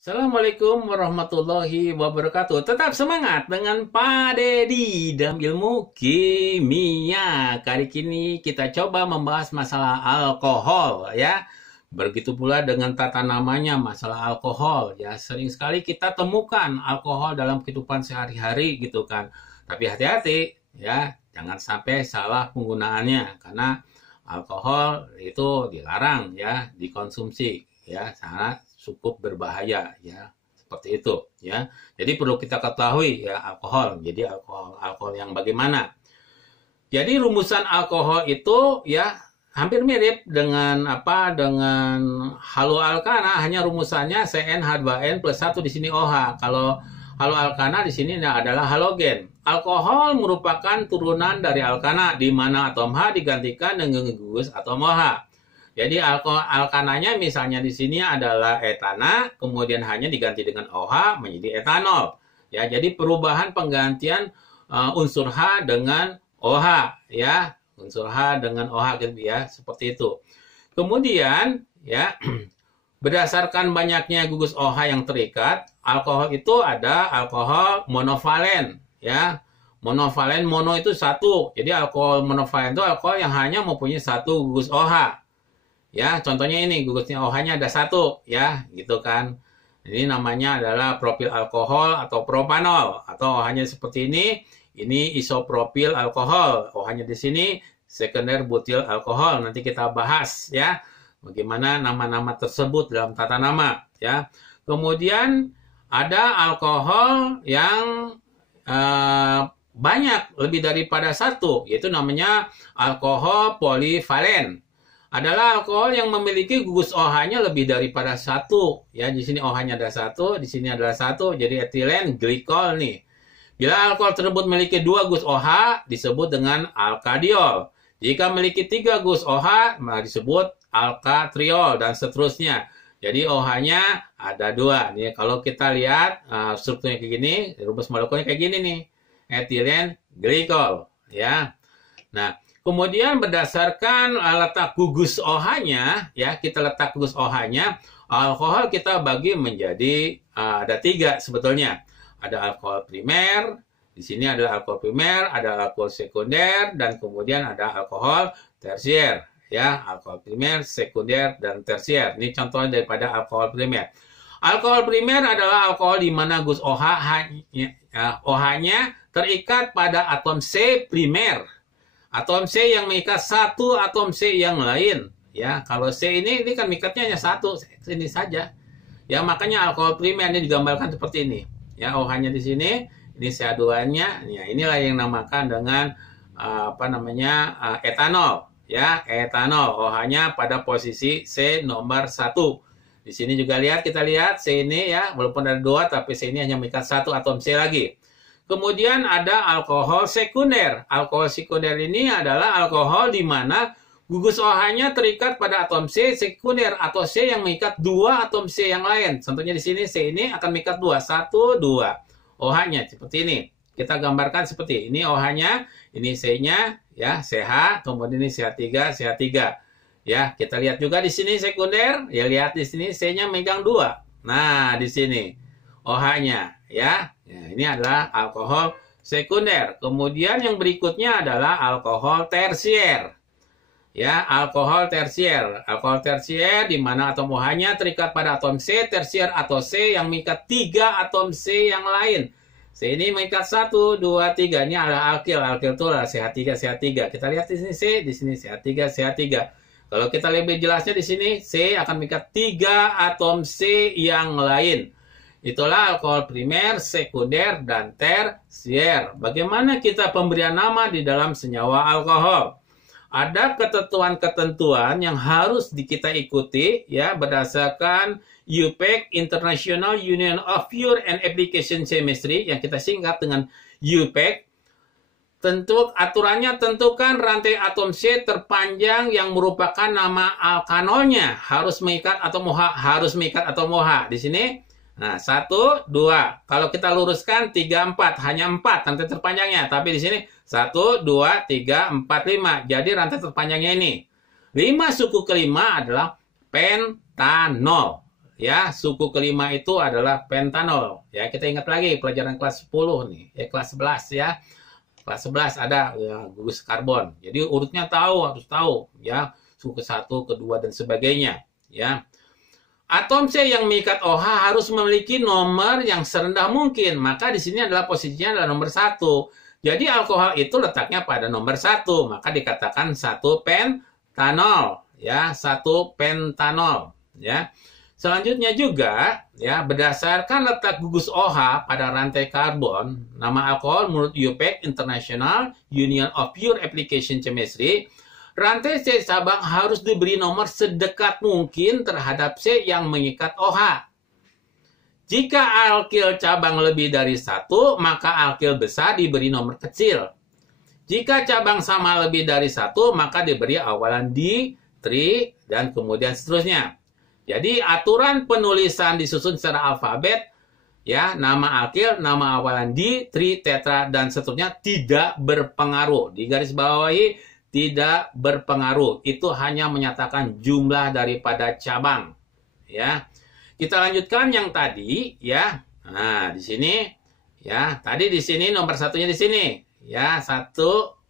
Assalamualaikum warahmatullahi wabarakatuh. Tetap semangat dengan Pak Dedi dalam ilmu kimia. Kali ini kita coba membahas masalah alkohol ya. Begitu pula dengan tata namanya masalah alkohol ya. Sering sekali kita temukan alkohol dalam kehidupan sehari-hari gitu kan. Tapi hati-hati ya, jangan sampai salah penggunaannya karena alkohol itu dilarang ya dikonsumsi ya, sangat cukup berbahaya ya, seperti itu ya. Jadi perlu kita ketahui ya alkohol. Jadi alkohol yang bagaimana? Jadi rumusan alkohol itu ya hampir mirip dengan apa? Dengan haloalkana, hanya rumusannya CnH2n plus 1 di sini OH. Kalau haloalkana di sini adalah halogen. Alkohol merupakan turunan dari alkana di mana atom H digantikan dengan gugus atom OH. Jadi alkananya misalnya di sini adalah etana, kemudian hanya diganti dengan OH menjadi etanol. Ya, jadi perubahan penggantian unsur H dengan OH ya, unsur H dengan OH gitu ya, seperti itu. Kemudian ya berdasarkan banyaknya gugus OH yang terikat, alkohol itu ada alkohol monovalen ya. Monovalen, mono itu satu. Jadi alkohol monovalen itu alkohol yang hanya mempunyai satu gugus OH. Ya, contohnya ini gugusnya OH-nya ada satu, ya, gitu kan. Ini namanya adalah propil alkohol atau propanol, atau OH-nya seperti ini isopropil alkohol. OH-nya di sini sekunder butil alkohol. Nanti kita bahas, ya, bagaimana nama-nama tersebut dalam tata nama, ya. Kemudian ada alkohol yang banyak, lebih daripada satu, yaitu namanya alkohol polivalen. Adalah alkohol yang memiliki gugus OH-nya lebih daripada satu. Ya, di sini OH-nya ada satu, di sini adalah satu, jadi etilen glikol nih. Bila alkohol tersebut memiliki dua gugus OH, disebut dengan alkadiol. Jika memiliki tiga gugus OH, maka disebut alkatriol dan seterusnya. Jadi OH-nya ada dua. Nih, kalau kita lihat strukturnya kayak gini, rumus molekulnya kayak gini nih, etilen glikol. Ya, nah. Kemudian berdasarkan letak gugus OH-nya, ya kita letak gugus OH-nya, alkohol kita bagi menjadi ada tiga sebetulnya. Ada alkohol primer, di sini ada alkohol primer, ada alkohol sekunder, dan kemudian ada alkohol tersier. Ya, alkohol primer, sekunder, dan tersier. Ini contohnya daripada alkohol primer. Alkohol primer adalah alkohol di mana gugus OH-nya terikat pada atom C primer. Atom C yang mengikat satu atom C yang lain. Ya, kalau C ini kan mengikatnya hanya satu, ini saja. Ya, makanya alkohol primer ini digambarkan seperti ini. Ya, OH-nya di sini, ini CH2-nya. Ya, inilah yang dinamakan dengan etanol. Ya, etanol. OH-nya pada posisi C nomor 1. Di sini juga kita lihat C ini ya, walaupun ada dua, tapi C ini hanya mengikat satu atom C lagi. Kemudian ada alkohol sekunder. Alkohol sekunder ini adalah alkohol di mana gugus OH-nya terikat pada atom C sekunder atau C yang mengikat dua atom C yang lain. Contohnya di sini C ini akan mengikat dua, satu, dua. OH-nya seperti ini. Kita gambarkan seperti ini OH-nya, ini C-nya ya CH, kemudian ini CH3, CH3. Ya, kita lihat juga di sini sekunder. Ya, lihat di sini C-nya megang dua. Nah, di sini OH-nya ya. Ya, ini adalah alkohol sekunder. Kemudian yang berikutnya adalah alkohol tersier. Ya, alkohol tersier. Alkohol tersier di mana atom OH-nya terikat pada atom C tersier atau C yang mengikat tiga atom C yang lain. C ini mengikat 1, 2, 3. Ini adalah alkil. Alkil itu adalah CH3, CH3. Kita lihat di sini C, di sini CH3, CH3. Kalau kita lebih jelasnya di sini C akan mengikat tiga atom C yang lain. Itulah alkohol primer, sekunder, dan tersier. Bagaimana kita pemberian nama di dalam senyawa alkohol? Ada ketentuan-ketentuan yang harus kita ikuti ya berdasarkan UPAC International Union of Pure and Application Chemistry yang kita singkat dengan UPAC. Aturannya tentukan rantai atom C terpanjang yang merupakan nama alkanolnya harus mengikat atau harus mengikat atau OH. Di sini nah, 1, 2. Kalau kita luruskan 3, 4. Hanya 4 rantai terpanjangnya. Tapi di sini 1, 2, 3, 4, 5. Jadi rantai terpanjangnya ini. 5 suku kelima adalah pentanol. Ya, suku kelima itu adalah pentanol. Ya, kita ingat lagi pelajaran kelas 10 nih, kelas 11 ya. Kelas 11 ada ya, gugus karbon. Jadi urutnya harus tahu ya, suku ke-1, kedua dan sebagainya, ya. Atom C yang mengikat OH harus memiliki nomor yang serendah mungkin. Maka di sini adalah posisinya adalah nomor 1. Jadi alkohol itu letaknya pada nomor 1, maka dikatakan 1 pentanol, ya, 1 pentanol, ya. Selanjutnya juga, ya, berdasarkan letak gugus OH pada rantai karbon, nama alkohol menurut UPAC International Union of Pure Application Chemistry, rantai C cabang harus diberi nomor sedekat mungkin terhadap C yang mengikat OH. Jika alkil cabang lebih dari 1, maka alkil besar diberi nomor kecil. Jika cabang sama lebih dari 1, maka diberi awalan di, tri, dan kemudian seterusnya. Jadi aturan penulisan disusun secara alfabet, ya, nama alkil, nama awalan di, tri, tetra, dan seterusnya tidak berpengaruh. Di garis bawahi tidak berpengaruh. Itu hanya menyatakan jumlah daripada cabang, ya. Kita lanjutkan yang tadi, ya. Nah, di sini, ya, tadi di sini nomor satunya di sini, ya, 1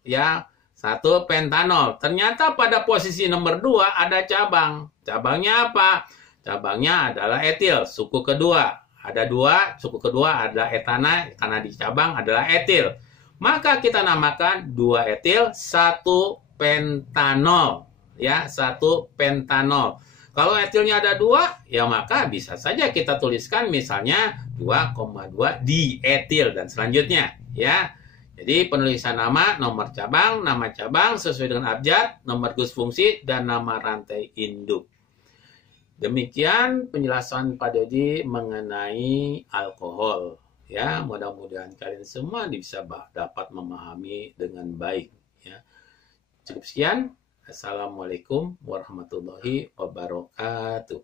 pentanol. Ternyata pada posisi nomor 2 ada cabang. Cabangnya apa? Cabangnya adalah etil, suku kedua. Ada 2, suku kedua adalah etana, karena di cabang adalah etil. Maka kita namakan 2 etil, 1 pentanol. Ya, 1 pentanol. Kalau etilnya ada 2, ya maka bisa saja kita tuliskan misalnya 2,2 dietil dan selanjutnya, ya. Jadi penulisan nama, nomor cabang, nama cabang sesuai dengan abjad, nomor gus fungsi, dan nama rantai induk. Demikian penjelasan Pak Dedi mengenai alkohol. Ya, mudah-mudahan kalian semua bisa dapat memahami dengan baik. Ya. Cukup sekian. Assalamualaikum warahmatullahi wabarakatuh.